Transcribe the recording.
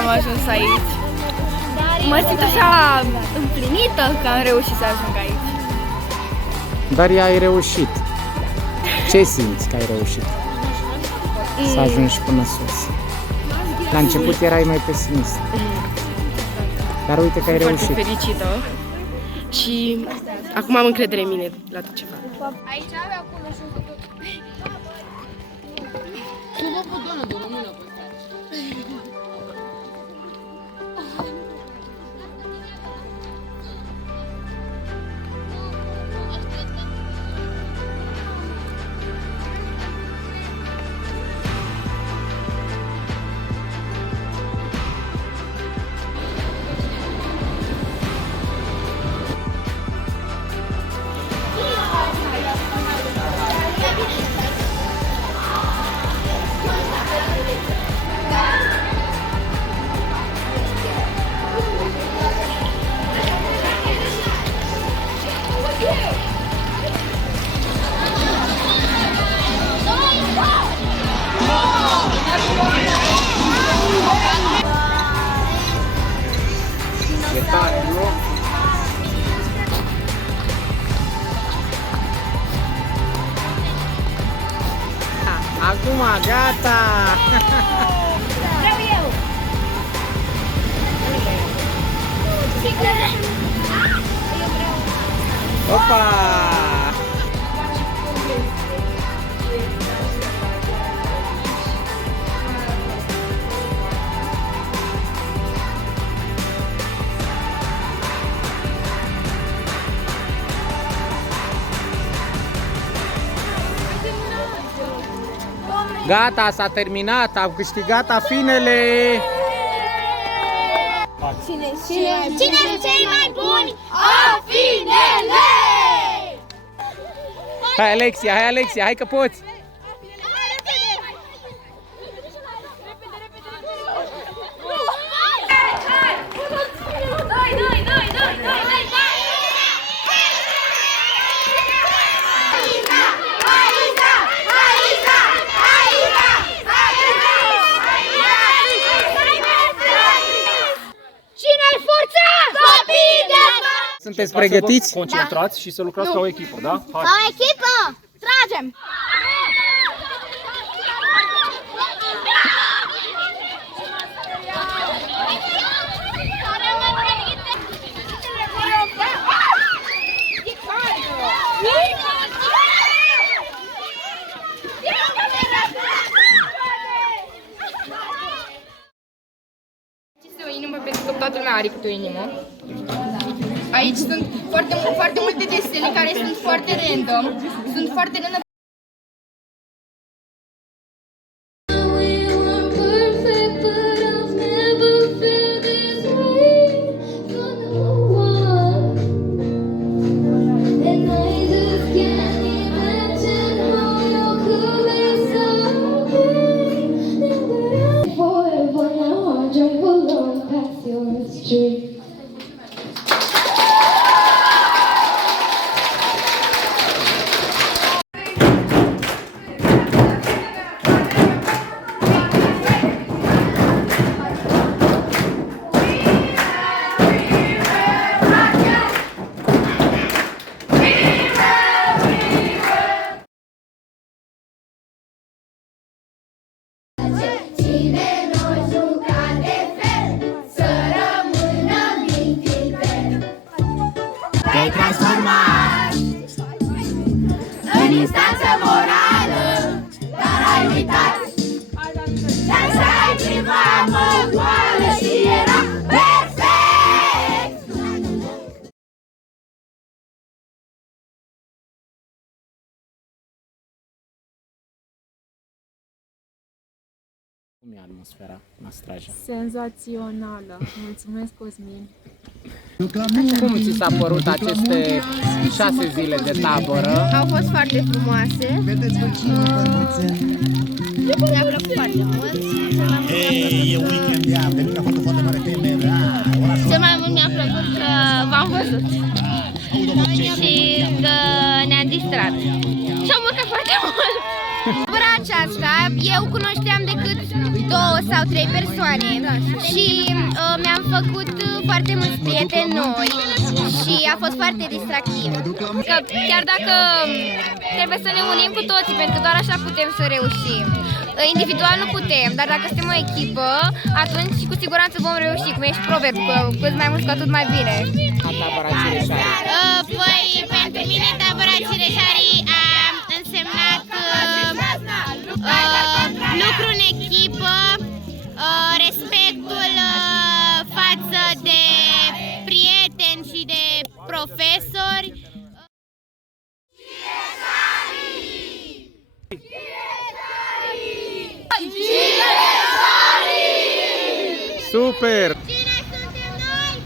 am ajuns aici. Mă simt așa împlinită că am reușit să ajung aici. Daria, ai reușit. Ce simți că ai reușit? Să ajungi până sus. La început erai mai pesimist. Dar uite că ai reușit. Foarte fericită și acum am încredere în mine la tot ce fac. Aici avea acolo și E tare, nu? Acum, gata! vreau eu! Opa! Gata, s-a terminat, am câștigat afinele! Cine sunt cei mai buni? Afinele! Hai Alexia, hai că poți! Sunteți pregătiți? Concentrați și să lucrați ca o echipă, da? Hai. Ca echipă! Tragem! Este o inimă pentru că toată lumea are câte o inimă. Aici sunt foarte multe desene care sunt foarte random. Sunt foarte random. Te-ai transformat în instanță morală, dar ai uitat. Dansai prima măgoală și era perfect. Cum e atmosfera la Straja? Senzațională. Mulțumesc, Cosmin. Cum ți s-a părut aceste 6 zile de tabără? Au fost foarte frumoase. Mi-a plăcut foarte mult. Cel mai mult mi-a plăcut că v-am văzut și că ne-am distrat. Și am mâncat foarte mult. Braci! aceasta eu cunoșteam decât 2 sau 3 persoane și mi-am făcut foarte mulți prieteni noi și a fost foarte distractiv. Că chiar dacă trebuie să ne unim cu toții, pentru că doar așa putem să reușim. Individual nu putem, dar dacă suntem o echipă, atunci cu siguranță vom reuși, cum ești proverb, cu cât mai mult, cu atât mai bine. Tabăra Cireșari. Păi, pentru mine tabăra Cireșarii a însemnat lucru în echipă, respectul față de prieteni și de profesori. Super! Cine suntem noi?